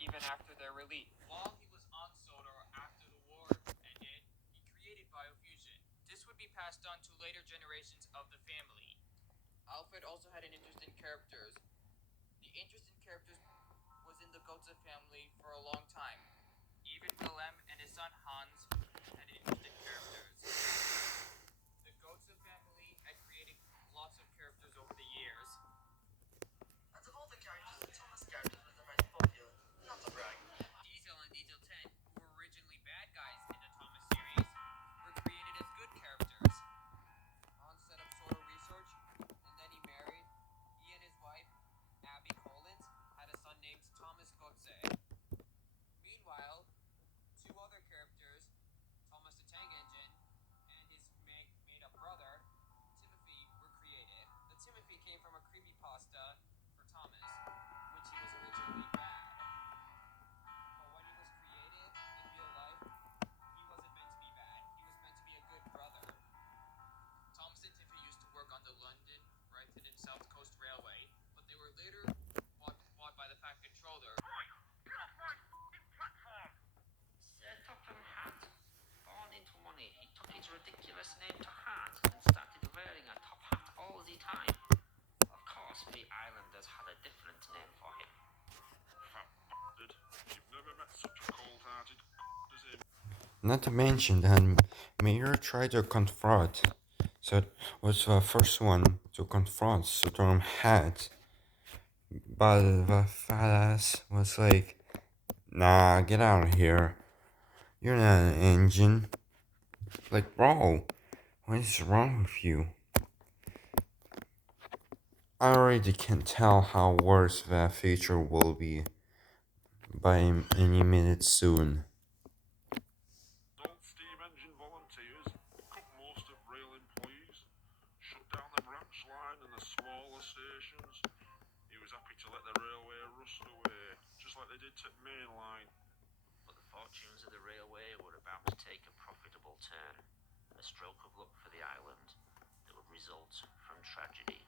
even after their release. While he was on Sodor after the war ended, he created biofusion. This would be passed on to later generations of the family. Alfred also had an interest in characters. The interest in characters was in the Goetze family for a long time. Even Wilhelm and his son Hans had an interest in characters. The Goetze family had created lots of characters over the years. And of all the characters, the Thomas character was the most popular. Not to brag. Diesel and Diesel 10, who were originally bad guys in the Thomas series, were created as good characters. Hans set up Sodor Research, and then he married. He and his wife, Abby Collins, had a son named Thomas Goetze. Meanwhile, two other characters, Thomas the Tank Engine and his made-up brother, Timothy, were created. The Timothy came from a creepypasta for Thomas, which he was originally bad. But when he was created in real life, he wasn't meant to be bad. He was meant to be a good brother. Thomas and Timothy used to work on the London, Brighton, and South Coast Railway, but they were later bought by the Pack Controller. Set up and hat. Born into money, he took his ridiculous name to heart and started wearing a top hat all the time. Of course, we islanders had a different name for him. Fat bastard. You've never met such a cold-hearted as him. Not to mention that Mayor tried to confront, so it was the first one to confront Storm Hat, but the fat ass was like, nah, get out of here. You're not an engine. Like, bro, what is wrong with you? I already can tell how worse that feature will be by any minute soon. Old steam engine volunteers cut most of rail employees, shut down the branch line and the smaller stations. He was happy to let the railway rust away, just like they did to the main line. But the fortunes of the railway were about to take a profitable turn. A stroke of luck for the island that would result from tragedy.